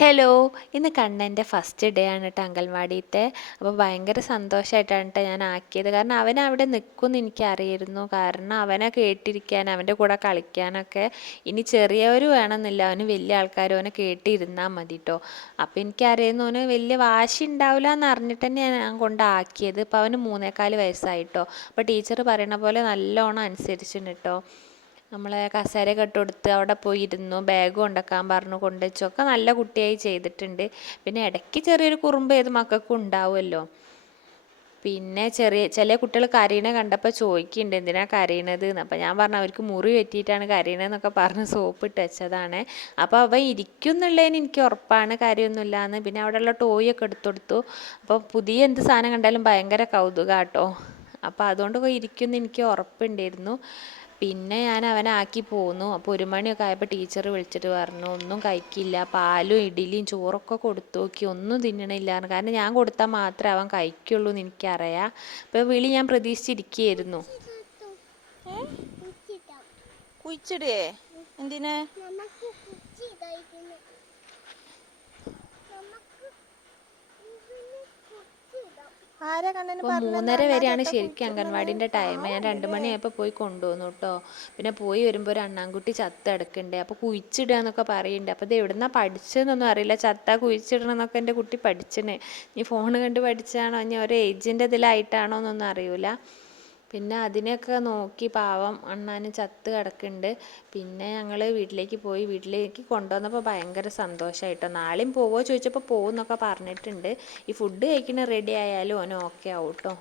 Hello! ഇന്ന് കണ്ണൻ്റെ first day ആണ് കേട്ടോ അംഗൻവാടിയിലത്തെ. അപ്പോൾ ഭയങ്കര സന്തോഷമായിട്ടാണ് കേട്ടോ ഞാൻ ആക്കിയത്. കാരണം അവൻ അവിടെ നിൽക്കുമെന്ന് എനിക്കറിയായിരുന്നു. കാരണം അവനെ കേട്ടിരിക്കാൻ, അവൻ്റെ കൂടെ കളിക്കാനൊക്കെ ഇനി ചെറിയവർ വേണമെന്നില്ല, അവന് വലിയ ആൾക്കാർ അവനെ കേട്ടിരുന്നാൽ മതി കേട്ടോ. അപ്പോൾ എനിക്കറിയായിരുന്നു അവന് വലിയ വാശി ഉണ്ടാവില്ല എന്ന് അറിഞ്ഞിട്ട് തന്നെയാണ് ഞാൻ കൊണ്ടാക്കിയത്. ഇപ്പോൾ അവന് 3.25 വയസ്സായിട്ടോ. അപ്പോൾ ടീച്ചർ പറയണ പോലെ നല്ലോണം അനുസരിച്ചിട്ടുണ്ട് കേട്ടോ. നമ്മളെ കസേരയൊക്കെ ഇട്ട് കൊടുത്ത് അവിടെ പോയി ഇരുന്നു, ബാഗ് കൊണ്ടുവെക്കാൻ പറഞ്ഞു, കൊണ്ടുവച്ചൊക്കെ നല്ല കുട്ടിയായി ചെയ്തിട്ടുണ്ട്. പിന്നെ ഇടയ്ക്ക് ചെറിയൊരു കുറുമ്പ് ഏത് മക്കൾക്കും ഉണ്ടാവുമല്ലോ. പിന്നെ ചില കുട്ടികൾ കരയണ കണ്ടപ്പോൾ ചോദിക്കുന്നുണ്ട് എന്തിനാ കരയണത് എന്ന്. അപ്പോൾ ഞാൻ പറഞ്ഞു അവർക്ക് മുറി പറ്റിയിട്ടാണ് കരയണതെന്നൊക്കെ പറഞ്ഞ് സോപ്പ് ഇട്ട് വെച്ചതാണ്. അപ്പോൾ അവ ഇരിക്കും എന്നുള്ളതിന് എനിക്ക് ഉറപ്പാണ്, കാര്യമൊന്നുമില്ല എന്ന്. പിന്നെ അവിടെയുള്ള ടോയ് ഒക്കെ എടുത്തു കൊടുത്തു. അപ്പോൾ പുതിയ എന്ത് സാധനം കണ്ടാലും ഭയങ്കര കൗതുകം കേട്ടോ. അപ്പോൾ അതുകൊണ്ട് ഇരിക്കുമെന്ന് എനിക്ക് ഉറപ്പുണ്ടായിരുന്നു. പിന്നെ ഞാൻ അവനെ ആക്കി പോന്നു. അപ്പോൾ 1 മണിയൊക്കെ ആയപ്പോൾ ടീച്ചർ വിളിച്ചിട്ട് പറഞ്ഞു ഒന്നും കഴിക്കില്ല, പാലും ഇഡ്ഡലിയും ചോറൊക്കെ കൊടുത്തു നോക്കി, ഒന്നും തിന്നണില്ല. കാരണം ഞാൻ കൊടുത്താൽ മാത്രമേ അവൻ കഴിക്കുള്ളൂ എന്ന് എനിക്കറിയാം. അപ്പോൾ വിളി ഞാൻ പ്രതീക്ഷിച്ചിരിക്കുകയായിരുന്നു. കുഴിച്ചിടേ എന്തിനാ? ആരാ കണ്ണന് അപ്പോൾ പറഞ്ഞത് 3:30 അണ്ണാ വരെയാണ് ചത്ത ശരിക്കും കുഴിച്ചിടണെന്ന്? അംഗൻവാടിൻ്റെ ടൈം. ഞാൻ 2 മണിയായപ്പോൾ പോയി കൊണ്ടുവന്നു കേട്ടോ. പിന്നെ പോയി വരുമ്പോൾ ഒരു അണ്ണാൻകുട്ടി ചത്ത കിടക്കുന്നുണ്ട്. അപ്പോൾ കുഴിച്ചിടുക എന്നൊക്കെ പറയുന്നുണ്ട്. അപ്പോൾ ഇത് എവിടുന്നാ പഠിച്ചതെന്നൊന്നും അറിയില്ല. ചത്ത കുഴിച്ചിടണം എന്നൊക്കെ എൻ്റെ കുട്ടി പഠിച്ചിന്. ഇനി ഫോൺ കണ്ട് പഠിച്ചാണോ ഇനി ഒരു ഏജിൻ്റെ ഇതിലായിട്ടാണോ എന്നൊന്നും അറിയില്ല. പിന്നെ അതിനെയൊക്കെ നോക്കി പാവം അണ്ണാന് ചത്ത് കിടക്കുന്നുണ്ട്. പിന്നെ ഞങ്ങൾ വീട്ടിലേക്ക് പോയി. വീട്ടിലേക്ക് കൊണ്ടുവന്നപ്പോൾ ഭയങ്കര സന്തോഷമായിട്ടോ. നാളെയും പോവോ ചോദിച്ചപ്പോൾ പോകുമെന്നൊക്കെ പറഞ്ഞിട്ടുണ്ട്. ഈ ഫുഡ് കഴിക്കുന്നത് റെഡി ആയാലും ഓൻ ഓക്കെ ആവും കേട്ടോ.